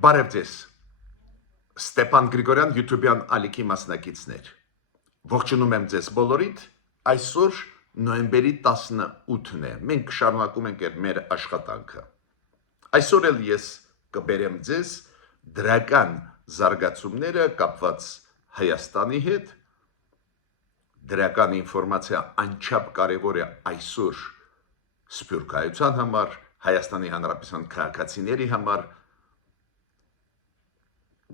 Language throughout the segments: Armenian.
Բարև ձեզ, Ստեփան Գրիգորյան YouTube-յան ալիքի մասնակիցներ, ողջունում եմ ձեզ բոլորիդ, այսօր նոյեմբերի 18-ն է, մենք շարունակում ենք մեր աշխատանքը, այսօր էլ ես կբերեմ ձեզ դրական զարգացումները կապված Հայաստանի հետ, դրական ինֆորմացիա անչափ կարևոր է այսօր Սփյուռքայության համար, Հայաստանի Հանրապետության քաղաքացիների համար,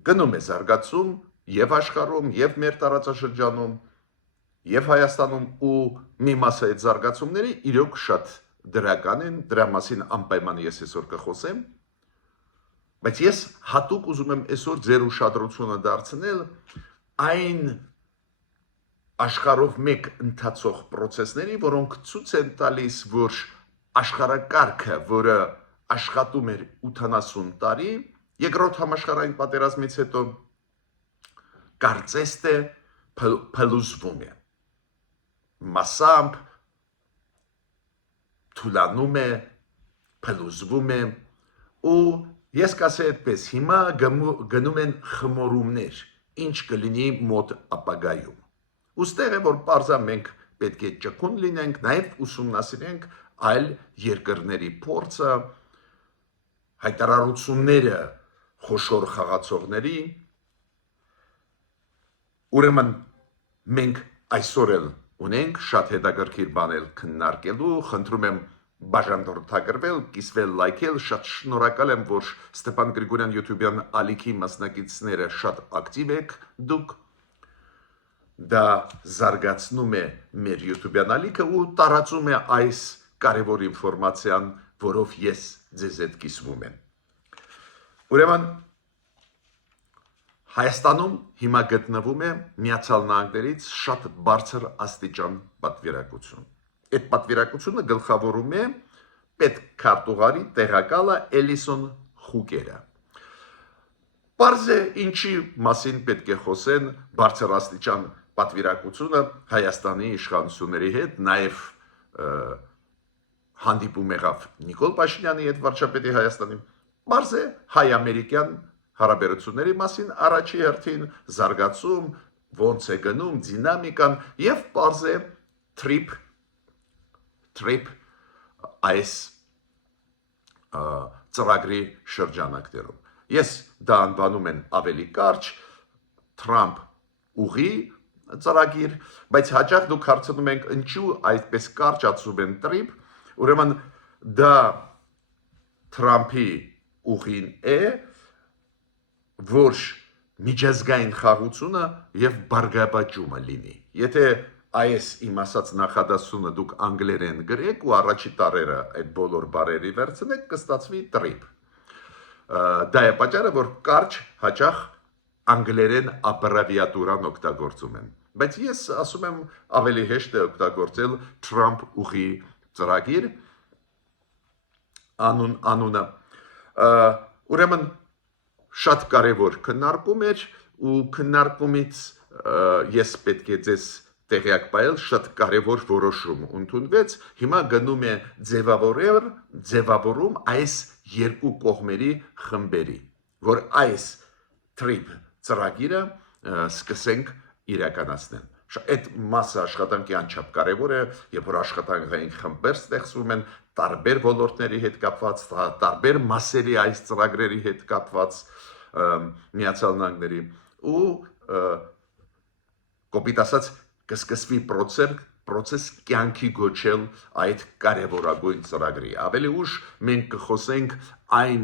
գնում է զարգացում եւ աշխարհում, եւ մեր տարածաշրջանում, եւ Հայաստանում ու մի մասը այդ զարգացումների իրոք շատ դրական են, դրա մասին անպայման ես այսօր կխոսեմ, բայց ես հատուկ ուզում եմ այսօր ձեր ուշադրությունը դարձնել այն աշխարհով մեկ ընթացող process-ների, որոնք ցույց են տալիս, որ աշխարհակարգը, որը աշխատում էր 80 տարի, Երկրորդ համաշխարհային պատերազմից հետո կարծես թե փլուզվում է, մասամբ թուլանում է, փլուզվում է ու ես կասեի այդպես, հիմա գնում են խմորումներ, ինչ կլինի մոտ ապագայում։ Ուստեղ է, որ պարզա մենք պետք է ճկուն լինենք, նաև ուսումնասիրենք այլ երկրների փորձը, հայտարարությունները խոշոր խաղացողների, ուրեմն մենք այսօր էլ ունենք շատ հետաքրքիր բաներ քննարկելու, խնդրում եմ բաժանորդագրվել, կիսվել, լայքել, շատ շնորհակալ եմ, որ Ստեփան Գրիգորյան YouTube-յան ալիքի մասնակիցները շատ ակտիվ եք դուք, դա զարգացնում է մեր YouTube-յան ալիքը ու տարածում է այս կարևոր ինֆորմացիան, որով ես ձեզ հետ կիսվում եմ։ Ուրեմն Հայաստանում հիմա գտնվում է Միացյալ Նահանգներից շատ բարձր աստիճան պատվիրակություն։ Այդ պատվիրակությունը գլխավորում է պետքարտուղարի տեղակալը Էլիսոն Խուկերը։ Պարզ է ինչի մասին պետք է խոսեն բարձր աստիճան պատվիրակությունը Հայաստանի իշխանությունների հետ, նաև հանդիպում եղավ Նիկոլ Փաշինյանի հետ վարչապետի Հայաստանի, պարզ է հայ-ամերիկյան հարաբերությունների մասին առաջի հերթին զարգացում, ոնց է գնում, դինամիկան եւ պարզ է trip այս ծրագրի շրջանակներում։ Ես դա անվանում եմ ավելի կարճ Թրամփ ուղի ծրագիր, բայց հաճախ դուք հարցնում եք ինչու այդպես կարճ ասում են trip, ուրեմն դա Թրամփի ուղին է, որ միջազգային խաղաղությունը եւ բարգավաճումը լինի։ Եթե այս իմ ասած նախադասությունը դուք անգլերեն գրեք ու առաջի տարերը այդ բոլոր բառերի վերցնեք, կստացվի trip։ Դա է պատճառը, որ կարճ հաճախ անգլերեն աբրավիատուրան օգտագործում են։ Բայց ես ասում եմ ավելի հեշտ է օգտագործել Trump ուղի ծրագիր անունը։ Ուրեմն շատ կարևոր քննարկում էր ու քննարկումից ես պետք է ձեզ տեղյակ պահել, շատ կարևոր որոշում ընդունվեց, հիմա գնում է ձևավորում այս երկու կողմերի խմբերի, որ այս trip ծրագիրը սկսենք իրականացնել։ Այդ մասը աշխատանքի անչափ կարևոր է, երբ որ աշխատանքային խմբեր ստեղծվում են տարբեր ոլորտների հետ կապված, տարբեր մասերի այս ծրագրերի հետ կապված Միացյալ Նահանգների ու կոպիտ ասած կսկսվի process կյանքի գոչել այդ կարևորագույն ծրագրի։ Ավելի ուշ մենք կխոսենք այն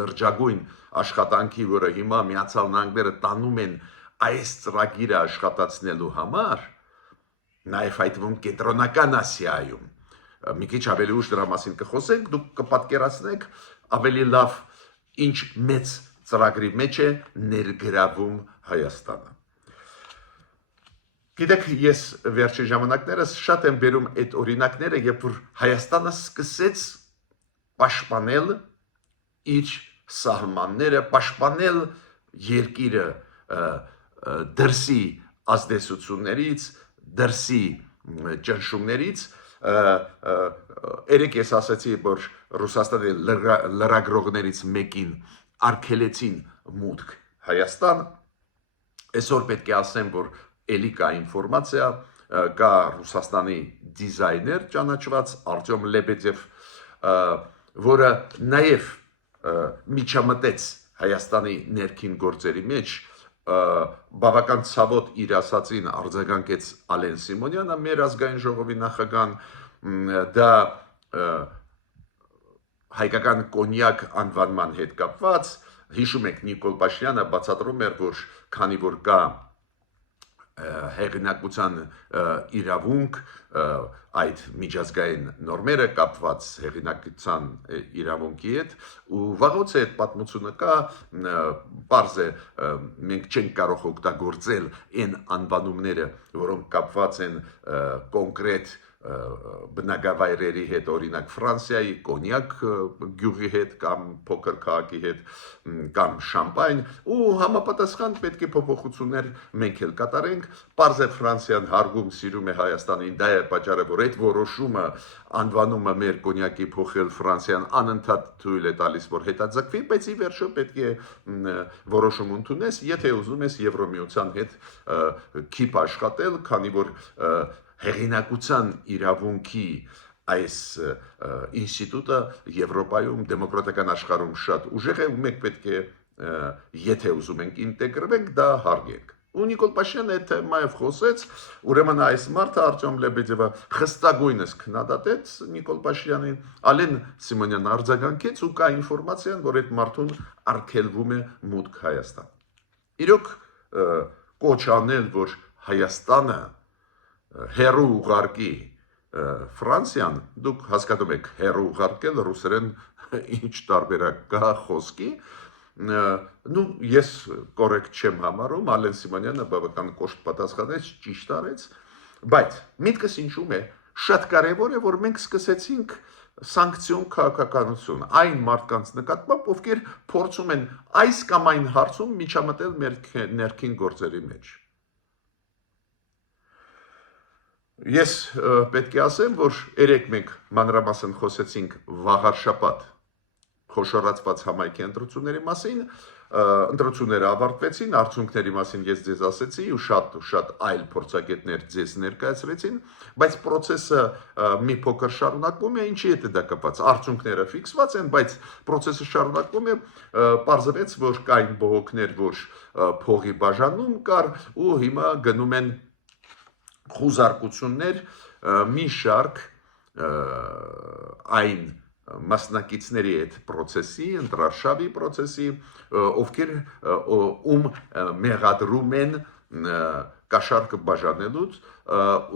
լրջագույն աշխատանքի, որը հիմա Միացյալ Նահանգները տանում են այս ծրագիրը աշխատացնելու համար, նաև այդվում Կենտրոնական Ասիայում։ Մի քիչ ավելի ուշ դրա մասին կխոսենք, դուք կպատկերացնեք ավելի լավ ինչ մեծ ծրագրի մեջ է ներգրավում Հայաստանը։ Գիտեք, ես վերջին ժամանակներս շատ եմ բերում այդ օրինակները, երբ որ Հայաստանը սկսեց պաշտպանել իր սահմանները, պաշտպանել երկիրը դրսի ազդեցություններից, դրսի ճնշումներից, երեք ես ասացի, որ Ռուսաստանի լրագրողներից մեկին արգելեցին մուտք Հայաստան, այսօր պետք է ասեմ, որ էլի կա ինֆորմացիա, կա Ռուսաստանի դիզայներ ճանաչված Արտյոմ Լեբեդև, որը նաև միջամտեց Հայաստանի ներքին գործերի մեջ, բավական ցավոտ իր ասածին արձագանքեց Ալեն Սիմոնյանը, մեր ազգային ժողովի նախագահան, դա հայկական կոնյակ անվանման հետ կապված, հիշում եք Նիկոլ Փաշինյանը բացատրում էր, որ քանի որ կա հեղինակության իրավունք, այդ միջազգային նորմերը կապված հեղինակության իրավունքի հետ, ու վաղուց է այդ պատմությունը կա, պարզ է, մենք չենք կարող օգտագործել այն անվանումները, որոնք կապված են կոնկրետ բնակավայրերի հետ, օրինակ Ֆրանսիայի կոնյակ գյուղի հետ կամ փոքր քաղաքի հետ կամ շամպայն, ու համապատասխան պետք է փոփոխություններ մենք էլ կատարենք, պարզ է Ֆրանսիան հարգում սիրում է Հայաստանին, դա է պատճառը, որ այդ որոշումը անվանումը մեր կոնյակի փոխել Ֆրանսիան անընդհատ թույլ է տալիս, որ հետաձգվի, բայց ի վերջո պետք է որոշում ընդունես, եթե ուզում ես Եվրոմիության հետ քիփ աշխատել, քանի որ հեղինակության իրավունքի այս ինստիտուտը Եվրոպայում դեմոկրատական աշխարհում շատ ուժեղ է, ու մենք պետք է, եթե ուզում ենք ինտեգրվենք, դա հարգենք։ Ու Նիկոլ Փաշինյանը այդ թեմայով խոսեց, ուրեմն այս մարդը Արտյոմ Լեբեդևը խստագույնս քննադատեց Նիկոլ Փաշինյանին, Ալեն Սիմոնյանը արձագանքեց ու կա ինֆորմացիան, որ այդ մարդուն արգելվում է մուտք Հայաստան։ Իրոք կոչ անել, որ Հայաստանը հերու ուղարկի Ֆրանսիան, դուք հասկանում եք հերու ուղարկել ռուսերեն ինչ տարբերակ կա խոսքի, ես կորեկտ չեմ համարում, Ալեն Սիմոնյանը բավական կոշտ պատասխանեց, ճիշտ արեց, բայց միտքս ինչում է, շատ կարևոր է, որ մենք սկսեցինք սանկցիոն քաղաքականություն այն մարդկանց նկատմամբ, ովքեր փորձում են այս կամ այն հարցում միջամտել մեր ներքին գործերի մեջ։ Ես պետք է ասեմ, որ երեք մենք մանրամասն խոսեցինք վաղար շաբաթ խոշորացված համայնքի ընտրությունների մասին, ընտրությունները ավարտվեցին, արդյունքների մասին ես ձեզ ասեցի ու շատ այլ փորձագետներ ձեզ ներկայացրեցին, բայց process-ը մի փոքր շարունակվում է, ինչի հետ է դա կապված, արդյունքները ֆիքսված են, բայց process-ը շարունակվում է, պարզվեց, որ կային բողոքներ, որ փողի բաժանում կար ու հիմա գնում են խուզարկություններ մի շարք այն մասնակիցների այդ process-ի, ընտրարշավի process-ի, ովքեր մեղադրում են կաշառքը բաժանելուց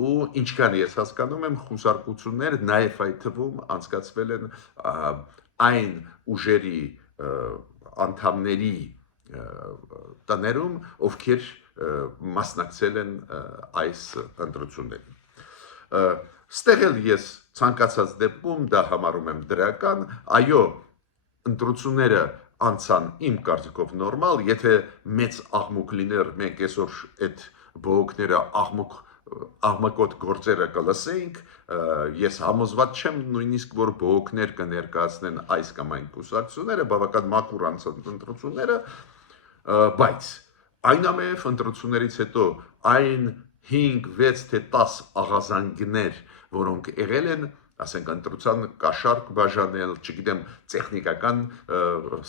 ու ինչքան ես հասկանում եմ խուզարկություններ նաև այդ թվում անցկացվել են այն ուժերի անդամների տներում, ովքեր մասնակցել են այս ընտրություններին։ Ստեղ էլ ես ցանկացած դեպքում դա համարում եմ դրական, այո, ընտրությունները անցան իմ կարծիքով նորմալ, եթե մեծ աղմուկ լիներ, մենք այսօր այդ բողոքները աղմկոտ գործերը կլսեինք, ես համոզված չեմ նույնիսկ, որ բողոքներ կներկայացնեն այս կամ այն կուսակցությունները, բավական մաքուր անցան ընտրությունները, բայց այնուամենայնիվ ընտրություններից հետո այն 5, 6 թե 10 աղազանգներ, որոնք եղել են, ասենք ընտրության կաշառք բաժանել, չգիտեմ, տեխնիկական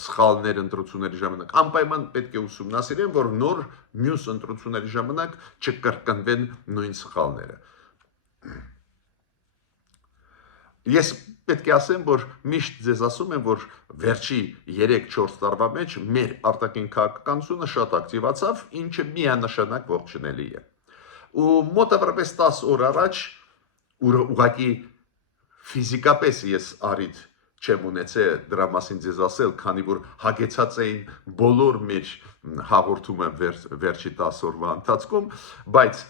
սխալներ ընտրությունների ժամանակ, անպայման պետք է ուսումնասիրեն, որ նոր մյուս ընտրությունների ժամանակ չկրկնվեն նույն սխալները։ Ես պետք է ասեմ, որ միշտ ձեզ ասում եմ, որ վերջի 3-4 տարվա մեջ մեր արտաքին քաղաքականությունը շատ ակտիվացավ, ինչը միանշանակ ողջունելի է։ Ու մոտավորապես 10 օր առաջ ուղղակի ֆիզիկապես ես առիթ չեմ ունեցել դրա մասին ձեզ ասել, քանի որ հագեցած էին բոլոր մեր հաղորդումը վերջի 10 օրվա ընթացքում, բայց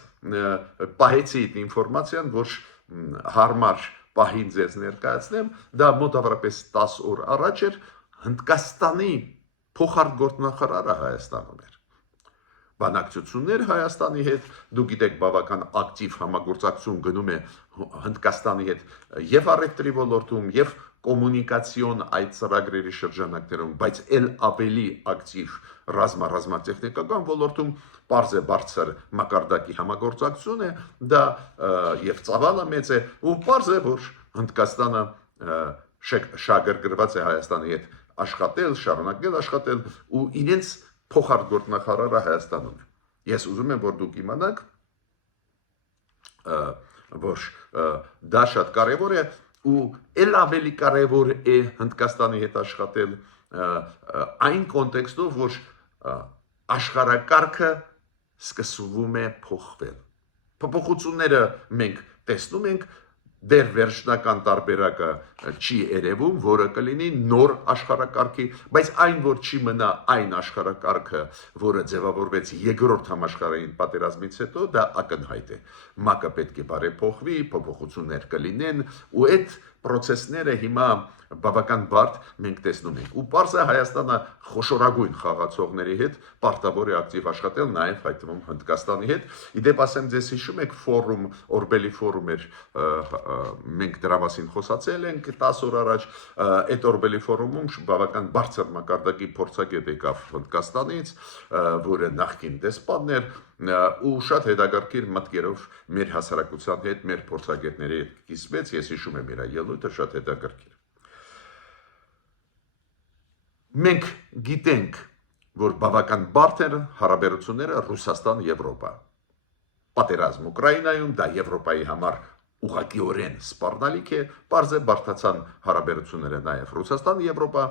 պահեցի այդ ինֆորմացիան, որ հարմար պահին ձեզ ներկայացնեմ, դա մոտավորապես 10 օր առաջ էր Հնդկաստանի փոխարտգործնախարարը Հայաստանում էր։ բանակցություններ Հայաստանի հետ, դու գիտեք բավական ակտիվ համագործակցություն գնում է Հնդկաստանի հետ եւ առևտրի ոլորտում եւ կոմունիկացիոն այդ ծրագրերի շրջանակներում, բայց ել ավելի ակտիվ ռազմատեխնիկական ոլորտում պարզ է բարձր մակարդակի համագործակցություն է, դա եւ ծավալը մեծ է, ու պարզ է, որ Հնդկաստանը շահագրգռված է Հայաստանի հետ աշխատել, շարունակել աշխատել ու իրենց փոխարտգործնախարարը Հայաստանում է։ Ես ուզում եմ, որ դուք իմանաք, որ դա շատ կարևոր է ու ել ավելի կարևոր է Հնդկաստանի հետ աշխատել այն կոնտեքստով, որ աշխարհակարգը սկսվում է փոխվել։ Փոփոխությունները մենք տեսնում ենք, դեր վերջնական տարբերակը չի երևում, որը կլինի նոր աշխարհակարգի, բայց այն, որ չի մնա այն աշխարհակարգը, որը ձևավորվեց երկրորդ համաշխարհային պատերազմից հետո, դա ակնհայտ է։ ՄԱԿ-ը պետք է բարեփոխվի, փոփոխություններ կլինեն, ու այդ process-ները հիմա բավական բարդ մենք տեսնում ենք։ Ու պարզ է Հայաստանը խոշորագույն խաղացողների հետ պարտավոր է ակտիվ աշխատել, նաև այդ թվում Հնդկաստանի հետ։ Իդեպ ասեմ, ձեզ հիշում եք ֆորում, Օրբելի ֆորում էր, մենք դրա մասին խոսացել ենք 10 օր առաջ, այդ Օրբելի ֆորումում բավական բարձր մակարդակի փորձագետ եկավ Հնդկաստանից, որը նախկին դեսպանն էր, ու շատ հետաքրքիր մտքերով մեր հասարակության հետ, մեր փորձագետների հետ կիսվեց, ես հիշում եմ իր ելույթը, շատ հետաքրքիր։ Մենք գիտենք, որ բավական բարդ են հարաբերությունները Ռուսաստան-Եվրոպա։ Պատերազմ Ուկրաինայում դա Եվրոպայի համար ուղղակիորեն սպառնալիք է, պարզ է բարդացան հարաբերությունները նաև Ռուսաստան-Եվրոպա,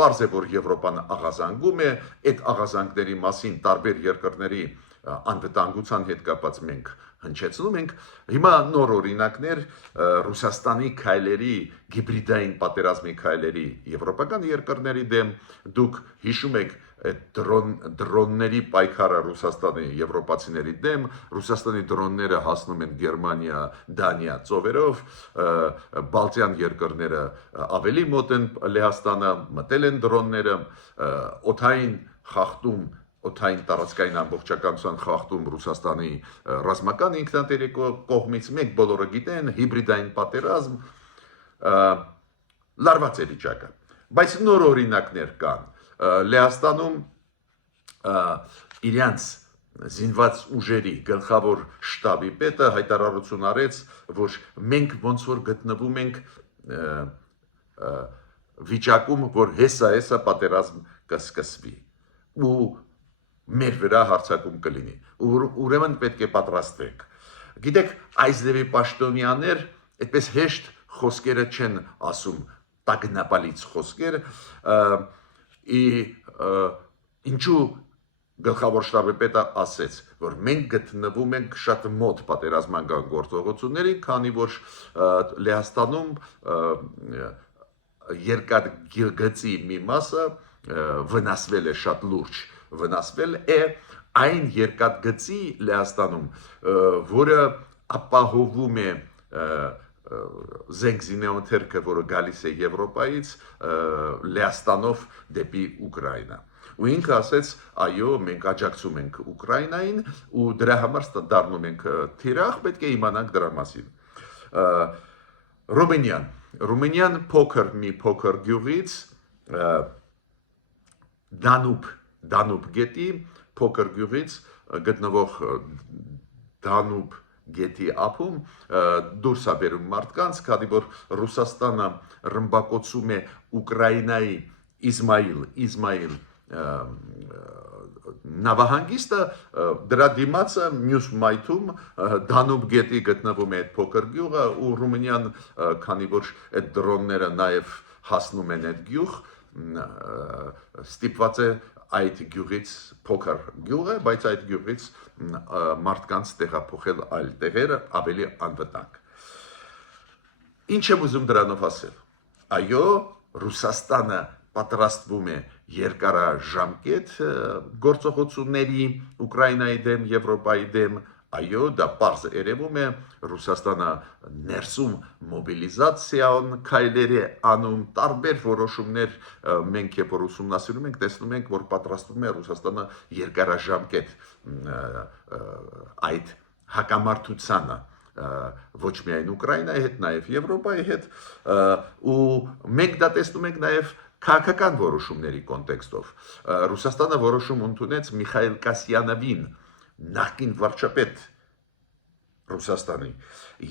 պարզ է, որ Եվրոպան աղազանգում է, այդ աղազանգների մասին տարբեր երկրների անվտանգության հետ կապված մենք հնչեցնում ենք։ Հիմա նոր օրինակներ Ռուսաստանի քայլերի, հիբրիդային պատերազմի քայլերի եվրոպական երկրների դեմ, դուք հիշում եք դրոնների պայքարը Ռուսաստանի եվրոպացիների դեմ, Ռուսաստանի դրոնները հասնում են Գերմանիա, Դանիա ծովերով, Բալտյան երկրները ավելի մոտ են Լեհաստանը, մտել են դրոնները, օդային խախտում, օդային տարածքային ամբողջականության խախտում Ռուսաստանի ռազմական ինքնատերի կողմից, մենք բոլորը գիտեն, հիբրիդային պատերազմ, լարված է վիճակը, բայց նոր օրինակներ կան։ Լեհաստանում իրենց զինված ուժերի գլխավոր շտաբի պետը հայտարարություն արեց, որ մենք ոնց որ գտնվում ենք վիճակում, որ հեսա պատերազմ կսկսվի ու մեր վրա հարձակում կլինի, ուրեմն պետք է պատրաստվենք։ Գիտեք, այս ձևի պաշտոնյաներ այդպես հեշտ խոսքերը չեն ասում, տագնապալից խոսքեր, ինչու գլխավոր շտաբի պետը ասեց, որ մենք գտնվում ենք շատ մոտ պատերազմական գործողությունների, քանի որ Լեհաստանում երկաթգծի մի մասը վնասվել է շատ լուրջ, վնասվել է այն երկաթգծի Լեհաստանում, որը ապահովում է զենքզինեոթերքը, որը գալիս է Եվրոպայից Լեհաստանով դեպի Ուկրաինա։ Ու ինքը ասեց, այո, մենք աջակցում ենք Ուկրաինային ու դրա համար դառնում ենք թիրախ, պետք է իմանանք դրա մասին։ Ռումինիան մի փոքր գյուղից Դանուբ գետի փոքր գյուղից գտնվող Դանուբ գետի ափում դուրս է բերում մարդկանց, քանի որ Ռուսաստանը ռմբակոծում է Ուկրաինայի Իզմայիլ նավահանգիստը, դրա դիմացը մյուս մայթում Դանուբ գետի գտնվում է այդ փոքր գյուղը ու Ռումինիան, քանի որ այդ դրոնները նաև հասնում են այդ գյուղ, ստիպված է այդ գյուղից փոքր գյուղը, բայց այդ գյուղից մարդկանց տեղափոխել այլ տեղեր ավելի անվտանգ։ Ինչ եմ ուզում դրանով ասել։ Այո, Ռուսաստանը պատրաստվում է երկարաժամկետ գործողությունների Ուկրաինայի դեմ, Եվրոպայի դեմ, Այո, դա պարզ երևում է Ռուսաստանը ներսում մոբիլիզացիան քայլեր է անում, տարբեր որոշումներ մենք երբ որ ուսումնասիրում ենք, տեսնում ենք, որ պատրաստվում է Ռուսաստանը երկարաժամկետ այդ հակամարտությանը ոչ միայն Ուկրաինայի հետ, նաև Եվրոպայի հետ, ու մենք դա տեսնում ենք նաև քաղաքական որոշումների կոնտեքստով։ Ռուսաստանը որոշում ընդունեց Միխայիլ Կասյանովին, նախկին վարչապետ Ռուսաստանի,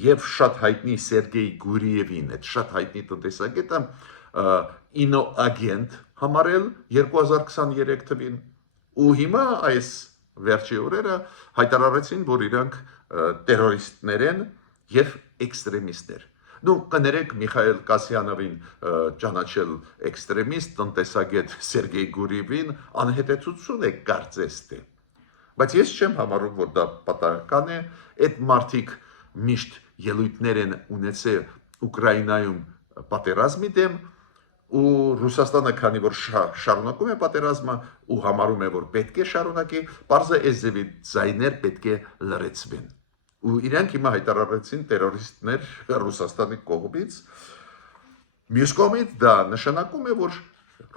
եւ շատ հայտնի Սերգեյ Գուրիևին, այդ շատ հայտնի տնտեսագետը ինոագենտ համարել 2023 թվին, ու հիմա այս վերջի օրերը հայտարարեցին, որ իրանք տերորիստներ են եւ էքստրեմիստներ։ Դու կներեք Միխայիլ Կասյանովին ճանաչել էքստրեմիստ, տնտեսագետ Սերգեյ Գուրիևին անհետեցություն է կարծես թե։ Բայց ես չեմ համարում, որ դա պատահական է, այդ մարդիկ միշտ ելույթներ են ունեցել Ուկրաինայում պատերազմի դեմ, ու Ռուսաստանը, քանի որ շարունակում է պատերազմը ու համարում է, որ պետք է շարունակի, պարզը էզևի ձայներ պետք է լրացվեն։ Ու իրանք հիմա հայտարարեցին տերորիստներ Ռուսաստանի կողմից։ Մյուս կողմից դա նշանակում է, որ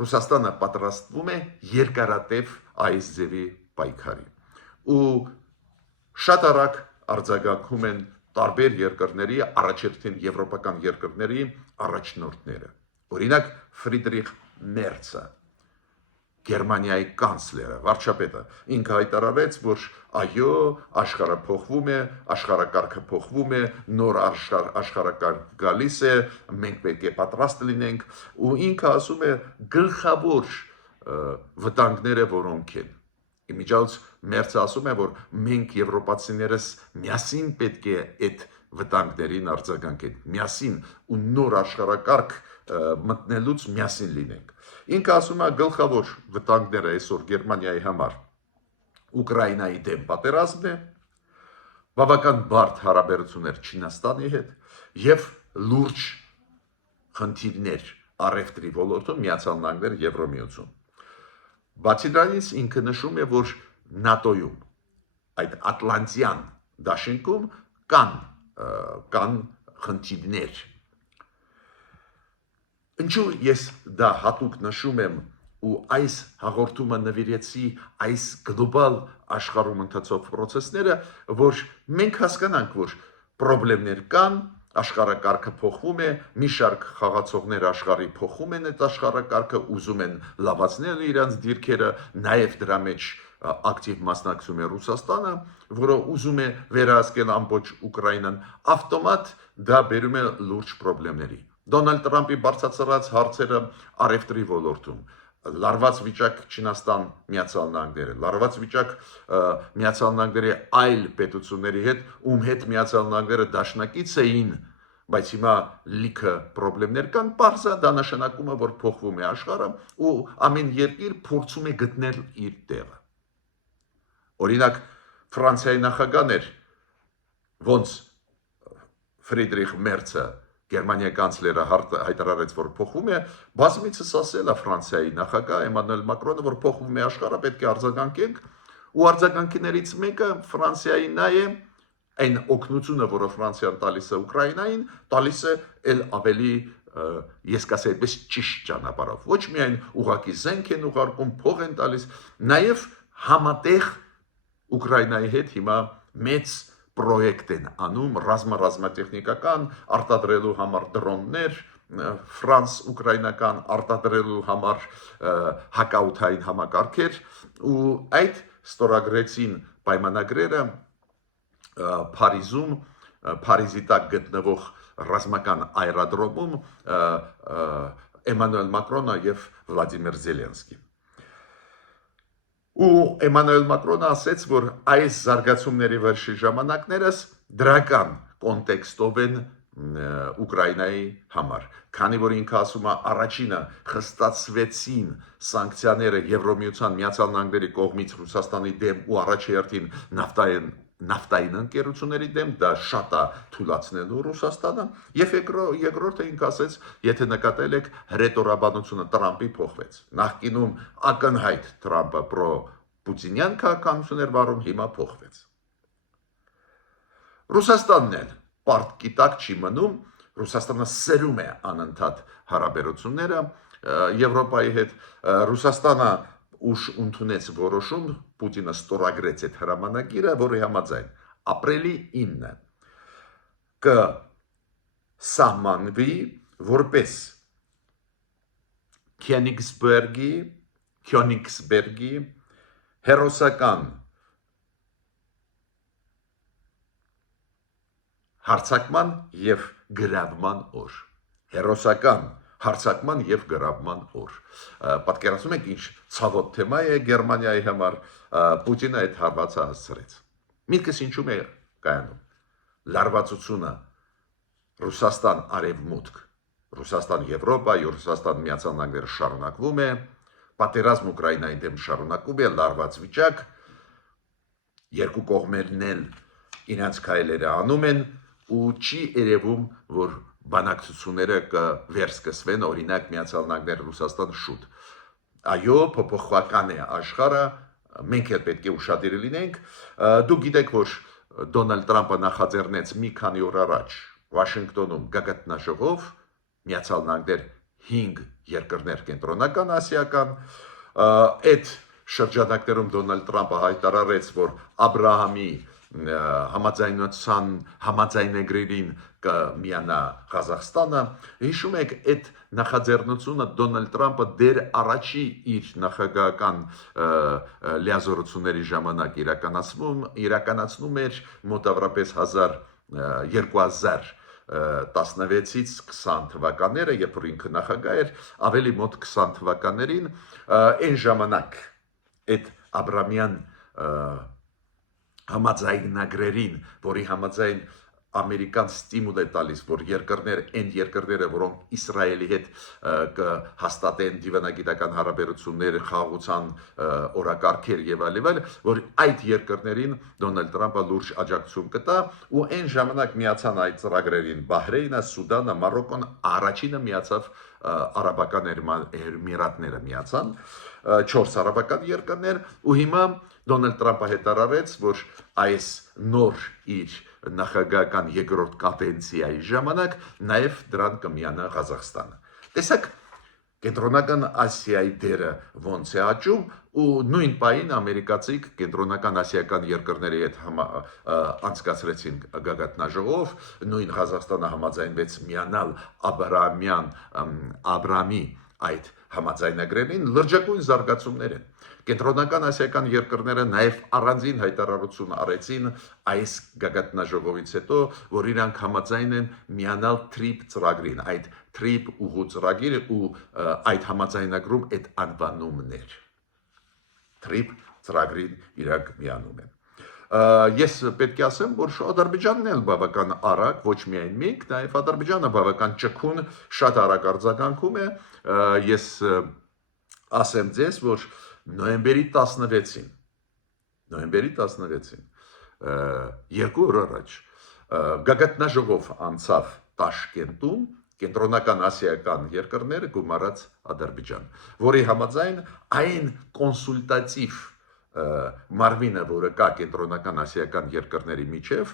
Ռուսաստանը պատրաստվում է երկարատև այս ձևի պայքարի։ Ու շատ արագ արձագանքում են տարբեր երկրների, առաջերտին եվրոպական երկրների առաջնորդները։ Օրինակ Ֆրիդրիխ Մերցը, Գերմանիայի կանցլերը, վարչապետը, ինքը հայտարարեց, որ այո, աշխարհը փոխվում է, աշխարհակարգը փոխվում է, նոր աշխարհակարգ գալիս է, մենք պետք է պատրաստ լինենք, ու ինքը ասում է գլխավոր վտանգները որոնք են։ Իմիջիայլոց Մերցը ասում է, որ մենք եվրոպացիներս միասին պետք է այդ վտանգներին արձագանքենք, միասին ու նոր աշխարհակարգ մտնելուց միասին լինենք։ Ինքը ասում է գլխավոր վտանգները այսօր Գերմանիայի համար Ուկրաինայի դեմ պատերազմն է, բավական բարդ հարաբերություններ Չինաստանի հետ եւ լուրջ խնդիրներ առևտրի ոլորտում Միացյալ Նահանգներ, Եվրոմիություն։ Բացի դրանից ինքը նշում է, որ ՆԱՏՕ-ում, այդ Ատլանտյան դաշինքում կան խնդիրներ։ Ինչու ես դա հատուկ նշում եմ ու այս հաղորդումը նվիրեցի այս գլոբալ աշխարհում ընթացող process-ները, որ մենք հասկանանք, որ խնդիրներ կան, աշխարհակարգը փոխվում է, մի շարք խաղացողներ աշխարհի փոխում են այդ աշխարհակարգը, ուզում են լավացնել իրենց դիրքերը, նաև դրա մեջ ակտիվ մասնակցում է Ռուսաստանը, որը ուզում է վերահսկել ամբողջ Ուկրաինան, ավտոմատ դա բերում է լուրջ խնդիրների։ Դոնալդ Տրամպի բարձրացրած հարցերը առևտրի ոլորտում, լարված վիճակ Չինաստան, Միացյալ Նահանգները, լարված վիճակ Միացյալ Նահանգների այլ պետությունների հետ, ում հետ Միացյալ Նահանգները դաշնակից էին, բայց հիմա լիքը խնդիրներ կան, պարզա դա նշանակում է, որ փոխվում է աշխարհը ու ամեն երկիր փորձում է գտնել իր տեղը։ Օրինակ Ֆրանսիայի նախագահն էր, ոնց Ֆրիդրիխ Մերցը, Գերմանիայի կանցլերը հայտարարեց, որ փոխվում է, բազմիցս ասել է Ֆրանսիայի նախագահ Էմանուել Մակրոնը, որ փոխվում է աշխարհը, պետք է արձագանքենք, ու արձագանքներից մեկը Ֆրանսիային նա է, այն օգնությունը, որը Ֆրանսիան տալիս է Ուկրաինային, տալիս է էլ ավելի, ես կասեի, այդպես ճիշտ ճանապարհով։ Ոչ միայն ուղղակի զենք են ուղարկում, փող են տալիս, նաև համատեղ Ուկրաինայի հետ հիմա մեծ պրոյեկտ են անում ռազմատեխնիկական արտադրելու համար դրոններ, ֆրանս-ուկրաինական արտադրելու համար հակաօդային համակարգեր, ու այդ ստորագրեցին պայմանագրերը Փարիզում, Փարիզի տակ գտնվող ռազմական այրադրոմում Էմանուել Մակրոնը եւ Վլադիմիր Զելենսկին։ Ու Էմանուել Մակրոնը ասաց, որ այս զարգացումների վերջի ժամանակներս դրական կոնտեքստով են Ուկրաինայի համար, քանի որ ինքը ասում է առաջինը խստացվեցին սանկցիաները Եվրոմիության Միացյալ Նահանգների կողմից Ռուսաստանի դեմ ու առաջերտին նավթային ընկերությունների դեմ, դա շատ է թույլատնելու Ռուսաստանը, եւ երկրորդը ինքը ասաց, եթե նկատել եք հրետորաբանությունը Տրամպի փոխվեց, նախկինում ակնհայտ Տրամպը պրո-պուտինյան քաղաքականություն էր վարում, հիմա փոխվեց։ Ռուսաստանն էլ պարտքի տակ չի մնում, Ռուսաստանը սերում է անընդհատ հարաբերությունները Եվրոպայի հետ, Ռուսաստանը ուշ ընդունեց որոշում, Պուտինը ստորագրեց այդ հրամանագիրը, որի համաձայն ապրիլի 9-ը կսահմանվի որպես Քյոնիգսբերգի հերոսական հարձակման և գրավման օր, հերոսական հարձակման և գրավման օր։ Պատկերացնում եք ինչ ցավոտ թեմա է Գերմանիայի համար, Պուտինը այդ հարվածը հասցրեց։ Միտքս ինչու՞մ է կայանում։ Լարվածությունը Ռուսաստան արևմուտք, Ռուսաստան Եվրոպա, Ռուսաստան Միացյալ Նահանգները շարունակվում է, պատերազմ Ուկրաինայի դեմ շարունակում է, լարված վիճակ, երկու կողմերն էլ իրենց քայլերը անում են ու չի երևում, որ բանակցությունները կվերսկսվեն, օրինակ Միացյալ Նահանգները Ռուսաստան շուտ։ Այո, փոփոխական է աշխարհը, մենք էլ պետք է ուշադիր լինենք։ Դուք գիտեք, որ Դոնալդ Տրամպը նախաձեռնեց մի քանի օր առաջ Վաշինգտոնում գագաթնաժողով, Միացյալ Նահանգներ 5 երկրներ կենտրոնական ասիական, այդ շրջանակներում Դոնալդ Տրամպը հայտարարեց, որ Աբրահամի համաձայնագրերին կմիանա Ղազախստանը։ Հիշում եք, այդ նախաձեռնությունը Դոնալդ Տրամպը դեր առաջի իր նախագահական լիազորությունների ժամանակ իրականացնում էր մոտավորապես 2016-ից 20 թվականները, երբ որ ինքը նախագահ էր, ավելի մոտ 20 թվականներին, այն ժամանակ այդ Աբրամյան համաձայնագրերին, որի համաձայն Ամերիկան ստիմուլ է տալիս, որ այն երկրները, որոնք Իսրայելի հետ կհաստատեն դիվանագիտական հարաբերություններ, խաղաղության օրակարգեր եւ այլն, որ այդ երկրներին Դոնալդ Տրամպը լուրջ աջակցություն կտա, ու այն ժամանակ միացան այդ ծրագրերին Բահրեյնը, Սուդանը, Մարոկոն, առաջինը միացավ Արաբական Էմիրատները միացան, 4 արաբական երկրներ, ու հիմա Դոնալդ Տրամպը հայտարարեց, որ այս նոր իր նախագահական երկրորդ կադենցիայի ժամանակ նաև դրան կմիանա Ղազախստանը։ Տեսեք, Կենտրոնական Ասիայի դերը ոնց է աճում, ու նույն պահին ամերիկացիք կենտրոնական ասիական երկրների հետ անցկացրեցին գագաթնաժողով, նույն Ղազախստանը համաձայնվեց միանալ Աբրամի այդ համաձայնագրերին, լրջագույն զարգացումներ են։ Կենտրոնական ասիական երկրները նաև առանձին հայտարարություն արեցին այս գագաթնաժողովից հետո, որ իրանք համաձայն են միանալ TRIP ծրագրին, այդ TRIP ուղու ծրագիրը ու այդ համաձայնագրում այդ անվանումներ։ TRIP ծրագրին իրանք միանում են։ Ես պետք է ասեմ, որ Ադրբեջանն էլ բավական արագ, ոչ միայն մենք, նաև Ադրբեջանը բավական ճկուն, շատ արագ արձագանքում է։ Ես ասեմ ձեզ, որ նոյեմբերի 16-ին, երկու օր առաջ, գագաթնաժողով անցավ Տաշկենտում կենտրոնական ասիական երկրները գումարած Ադրբեջան, որի համաձայն այն կոնսուլտատիվ մարմինը, որը կա կենտրոնական ասիական երկրների միջև,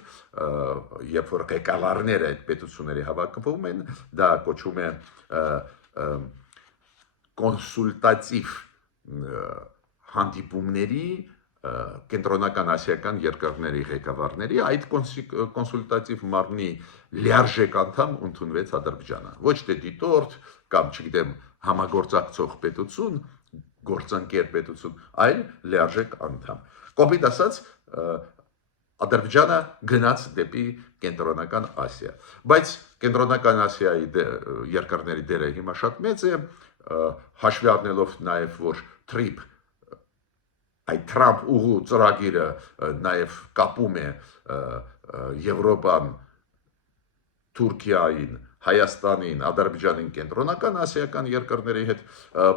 երբ որ ղեկավարները այդ պետությունների հավաքվում են, դա կոչվում է կոնսուլտատիվ հանդիպումների կենտրոնական ասիական երկրների ղեկավարների, այդ կոնսուլտատիվ մարմնի լիարժեք անդամ ընդունվեց Ադրբեջանը։ Ոչ թե դիտորդ կամ, չգիտեմ, համագործակցող պետություն, գործընկեր պետություն, այլ լիարժեք անդամ։ Կոպիտ ասած, Ադրբեջանը գնաց դեպի կենտրոնական Ասիա, բայց կենտրոնական Ասիայի երկրների դերը հիմա շատ մեծ է, հաշվի առնելով նաև, որ TRIP այդ Թրամփ ուղու ծրագիրը նաև կապում է Եվրոպան, Թուրքիային, Հայաստանին, Ադրբեջանին, կենտրոնական ասիական երկրների հետ,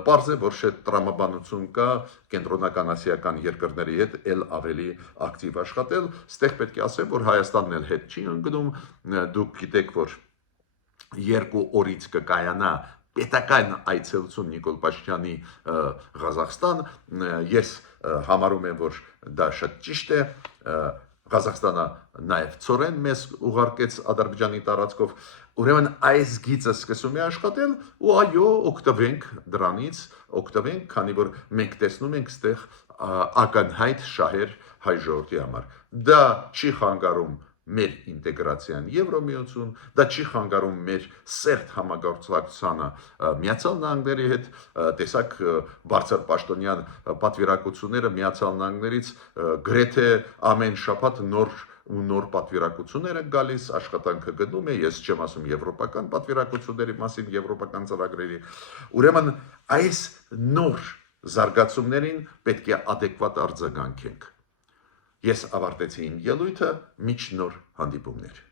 պարզ է, որ շատ տրամաբանություն կա կենտրոնական ասիական երկրների հետ էլ ավելի ակտիվ աշխատել, ստեղ պետք է ասեմ, որ Հայաստանն էլ հետ չի ընկնում, դուք գիտեք, որ 2 օրից կկայանա պետական այցելություն Նիկոլ Փաշինյանի Ղազախստան, ես համարում եմ, որ դա շատ ճիշտ է, Ղազախստանը նաև ծորեն մեզ ուղարկեց Ադրբեջանի տարածքով, ուրեմն այս գիծը սկսում է աշխատել ու այո, օգտվենք դրանից, քանի որ մենք տեսնում ենք այստեղ ակնհայտ շահեր հայ ժողովրդի համար։ Դա չի խանգարում մեր ինտեգրացիան Եվրոմիություն, դա չի խանգարում մեր սերտ համագործակցությանը Միացյալ Նահանգների հետ, տեսակ բարձր պաշտոնյան պատվիրակությունները Միացյալ Նահանգներից գրեթե ամեն շաբաթ նոր պատվիրակություններ են գալիս, աշխատանքը գնում է, ես չեմ ասում եվրոպական պատվիրակությունների մասին, եվրոպական ծրագրերի, ուրեմն այս նոր զարգացումներին պետք է adekvat արձագանքենք։ Ես ավարտեցի իմ ելույթը, մինչ նոր հանդիպումներ։